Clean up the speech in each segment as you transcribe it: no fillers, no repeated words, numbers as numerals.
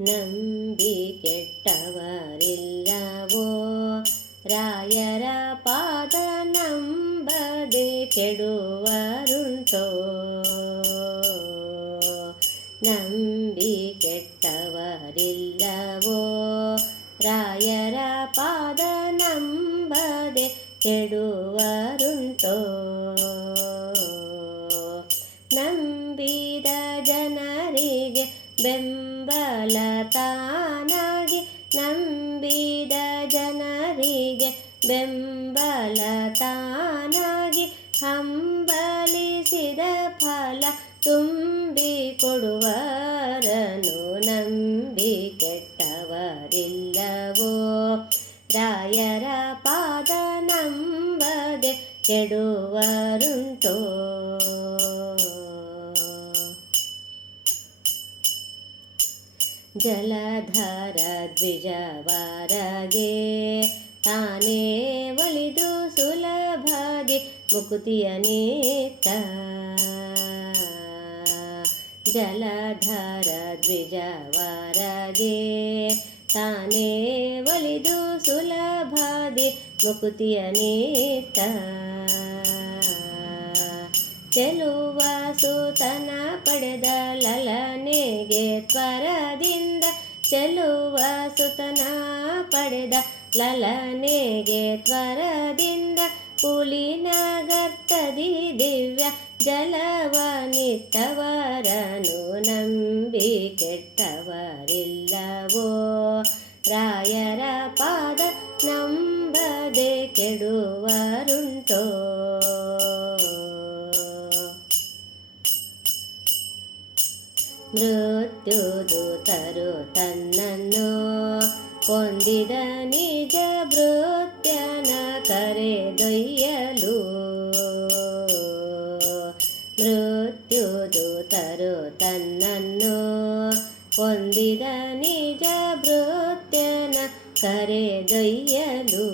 ನಂಬಿ ಕೆಟ್ಟವರಿಲ್ಲವೋ ರಾಯರ ಪಾದ ನಂಬದೆ ಕೆಡುವರುಂಟೋ. ನಂಬಿ ಕೆಟ್ಟವರಿಲ್ಲವೋ ರಾಯರ ಪಾದ ನಂಬದೆ ಕೆಡುವರುಂಟೋ. ನಂಬಿದ ಜನರಿಗೆ ಬೆಂಬಲ ತಾನಾಗಿ, ನಂಬಿದ ಜನರಿಗೆ ಬೆಂಬಲ ತಾನಾಗಿ, ಹಂಬಲಿಸಿದ ಫಲ ತುಂಬಿ ಕೊಡುವರನು. ನಂಬಿ ಕೆಟ್ಟವರಿಲ್ಲವೋ ರಾಯರ ಪಾದ ನಂಬದೆ ಕೆಡುವರುಂಟೋ. ಜಲಧಾರ ದ್ವಿಜವರಗೆ ತಾನೇ ಒಲಿದು ಸುಲಭದಿ ಮುಕುತಿಯ ನೀತ್ತ. ಜಲಧಾರ ದ್ವಿಜವರಗೆ ತಾನೇ ಒಲಿದು ಸುಲಭದಿ ಮುಕುತಿಯ ನೀತ್ತ. ಚೆಲುವ ಸುತನ ಪಡೆದ ಲಲನೆಗೆ ತ್ವರದಿಂದ, ಚೆಲುವ ಸುತನ ಪಡೆದ ಲಲನೆಗೆ ತ್ವರದಿಂದ, ಪುಲಿನ ಗರ್ತದಿ ದಿವ್ಯ ಜಲವನಿತ್ತವರನು. ನಂಬಿ ಕೆಟ್ಟವರಿಲ್ಲವೋ ರಾಯರ ಪಾದ ನಂಬದೆ ಕೆಡುವರುಂಟೋ. ಮೃತ್ಯುದೂತರು ತನ್ನನ್ನು ಕೊಂದಿದ ನಿಜ ಭೃತ್ಯನ ಕರೆದೊಯ್ಯಲು. ಮೃತ್ಯುದೂತರು ತನ್ನನ್ನು ಕೊಂದಿದ ನಿಜ ಭೃತ್ಯನ ಕರೆದೊಯ್ಯಲು.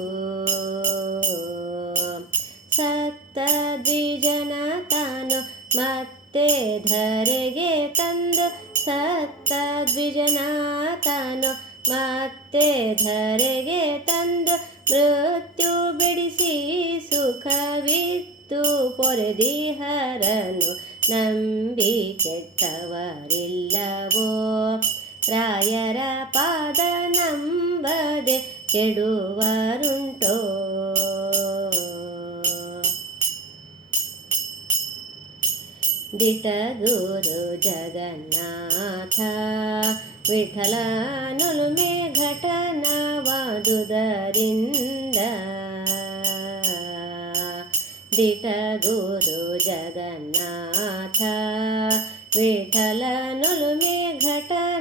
ಸತ್ತ ದ್ವಿಜನ ತಾನು ಮತ್ತೆ ಧರೆಗೆ ತಂದು, ಸತ್ತ ದ್ವಿಜನ ತಾನು ಮತ್ತೆ ಧರೆಗೆ ತಂದು, ಮೃತ್ಯು ಬಿಡಿಸಿ ಸುಖವಿತ್ತು ಪೊರೆದಿಹರನು. ನಂಬಿ ಕೆಟ್ಟವರಿಲ್ಲವೋ ರಾಯರ ಪಾದ ನಂಬದೆ ಕೆಡುವರುಂಟೋ. ದಿಟ ಗುರು ಜಗನ್ನಾಥ ವಿಠಲನೊಲುಮೆ ಘಟನವಾದುದರಿಂದ. ದಿಟ ಗುರು ಜಗನ್ನಾಥ ವಿಠಲನೊಲುಮೆ ಘಟನವಾದುದರಿಂದ.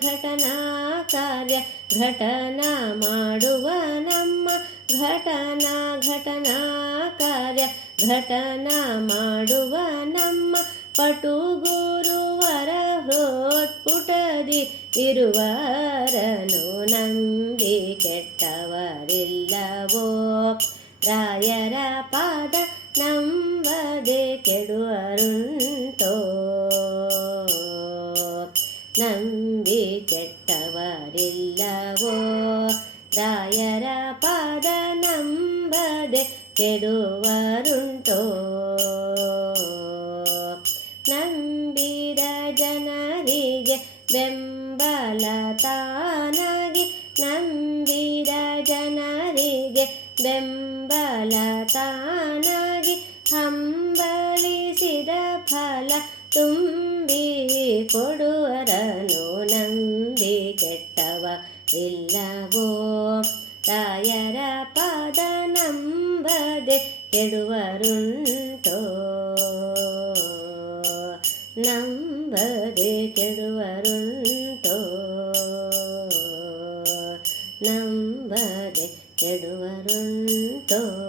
ಘಟನಾ ಕಾರ್ಯ ಘಟನಾ ಮಾಡುವ ನಮ್ಮ, ಘಟನಾ ಕಾರ್ಯ ಘಟನಾ ಮಾಡುವ ನಮ್ಮ, ಪಟು ಗುರುವರ ಹೃತ್ಪುಟದಿ ಇರುವರನು. ನಂಬಿ ಕೆಟ್ಟವರಿಲ್ಲವೋ ರಾಯರ ಪಾದ ನಂಬದೆ ಕೆಡುವರುಂಟೋ. ನಂಬಿ ಕೆಟ್ಟವರಿಲ್ಲವೋ ರಾಯರ ಪಾದ ನಂಬದೆ ಕೆಡುವರುಂಟೋ. ನಂಬಿದ ಜನರಿಗೆ ಬೆಂಬಲ ತಾನಾಗಿ, ನಂಬಿದ ಜನರಿಗೆ ಬೆಂಬಲ ತಾನಾಗಿ, ಹಂಬಲಿಸಿದ ಫಲ ತುಂಬಿ ಕೊಡುವರನು. ನಂಬಿ ಕೆಟ್ಟವರಿಲ್ಲವೋ ರಾಯರ ಪಾದ ನಂಬದೆ ಕೆಡುವರುಂಟೋ. ನಂಬದೆ ಕೆಡುವರುಂಟೋ. ನಂಬದೆ ಕೆಡುವರುಂಟೋ.